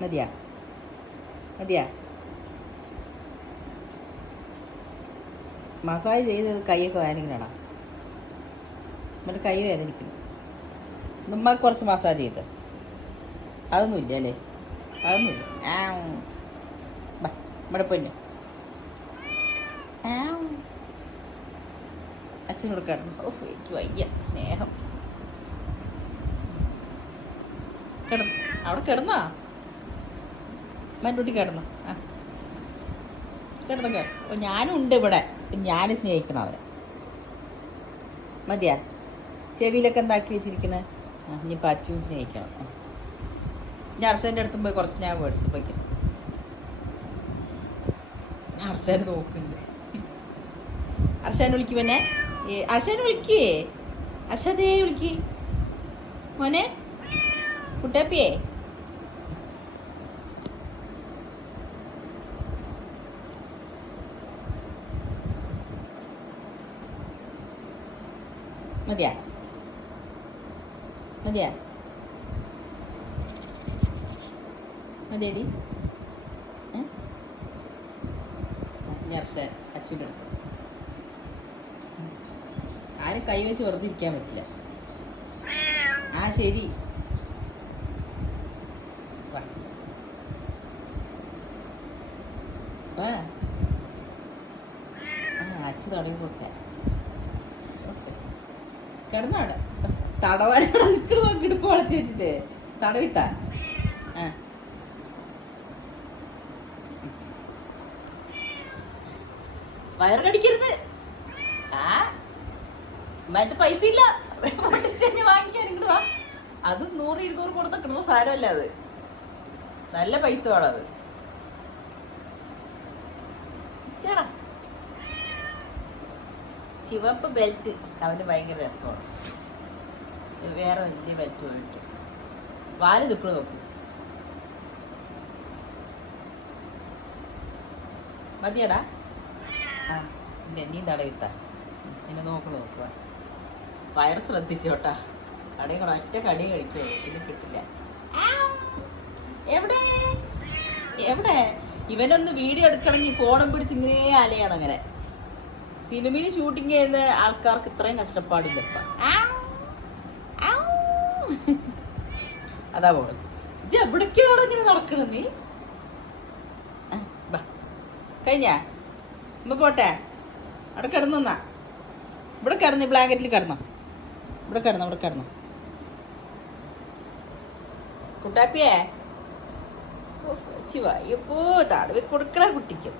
മതിയാ മതിയാ മസാജ് ചെയ്തത് കൈയൊക്കെ വേദനിക്കണടാ. നമ്മുടെ കൈ വേദനിക്കുന്നു. നമ്മ കുറച്ച് മസാജ് ചെയ്ത് അതൊന്നുമില്ല അല്ലേ? അതൊന്നുമില്ല. നമ്മുടെ പൊന്നു അച്ഛനോട് കിടന്നു. ഓ എനിക്ക് വയ്യ സ്നേഹം. കിടന്നു അവിടെ കിടന്നാ മറ്റൂട്ടി കിടന്നു. ആ കിടന്നു കേട്ടോ. അപ്പോൾ ഞാനും ഉണ്ട് ഇവിടെ. ഞാനും സ്നേഹിക്കണം അവരെ. മതിയാ ചെവിയിലൊക്കെ എന്താക്കി വെച്ചിരിക്കണേ? ആ ഇനി പച്ചും സ്നേഹിക്കണം. ഞാൻ അർഷൻ്റെ അടുത്തും പോയി കുറച്ച് ഞാൻ മേടിച്ചു വയ്ക്കും. ഞാൻ അർഷനെ നോക്കുന്നുണ്ട്. അർഷനെ വിളിക്കും പിന്നെ. അർഷനെ വിളിക്കേ. അർഷതേ വിളിക്ക് മോനെ കുട്ടപ്പിയേ. മതിയാ മതിയാ മതിയടി. അർഷൻ അച്ഛൻ്റെ അടുത്ത് ആരും കൈവച്ച് വെറുതെ ഇരിക്കാൻ പറ്റില്ല. ആ ശരി വാ. അച്ഛൻ തുടങ്ങി കൊടുക്കാൻ കിടന്നാടെ തടവാനാണ് നിൽക്കണ നോക്കി ഇടുപ്പ് വളച്ച് വെച്ചിട്ട് തടവിത്താ. ആ വയറിനടിക്കരുത്. ആ മറ്റേ പൈസ ഇല്ല വാങ്ങിക്കാൻ ഇങ്ങോട്ട് വാ. അതും 100-200 കൊടുത്ത കിട്ടുന്ന സാരമല്ല. അത് നല്ല പൈസ വേണം. അത് ചേടാ ചുവപ്പ് ബെൽറ്റ് അവന് ഭയങ്കര രസമാണ്. വേറെ വലിയ ബെൽറ്റ് പോയിട്ട് വാല് നിൽക്കണ നോക്കും. മതിയടാ. ആ നീ തടവിത്താ എന്നെ നോക്കുക. വയറ് ശ്രദ്ധിച്ചോട്ടാ. കടയും കൂടെ ഒറ്റ കടി കഴിക്കുള്ളൂ. പിന്നെ കിട്ടില്ല. എവിടെ എവിടെ ഇവനൊന്ന് വീഡിയോ എടുക്കണമെങ്കിൽ ഫോണും പിടിച്ച് ഇങ്ങനെ അലയാണ്. അങ്ങനെ സിനിമയിൽ ഷൂട്ടിങ് ചെയ്യുന്ന ആൾക്കാർക്ക് ഇത്രയും കഷ്ടപ്പാടില്ല. അതാ പോണത്. ഇത് എവിടേക്കാണ് ഇങ്ങനെ നടക്കണത് നീ? കഴിഞ്ഞാ ഇമ്മ പോട്ടെ. അവിടെ കിടന്നാ ഇവിടെ കിടന്ന് ബ്ലാങ്കറ്റിൽ കിടന്നോ. ഇവിടെ കിടന്നോ കുട്ടാപ്പിയേ. ചിവാ എപ്പോ തടവി കൊടുക്കണ കുട്ടിക്ക്.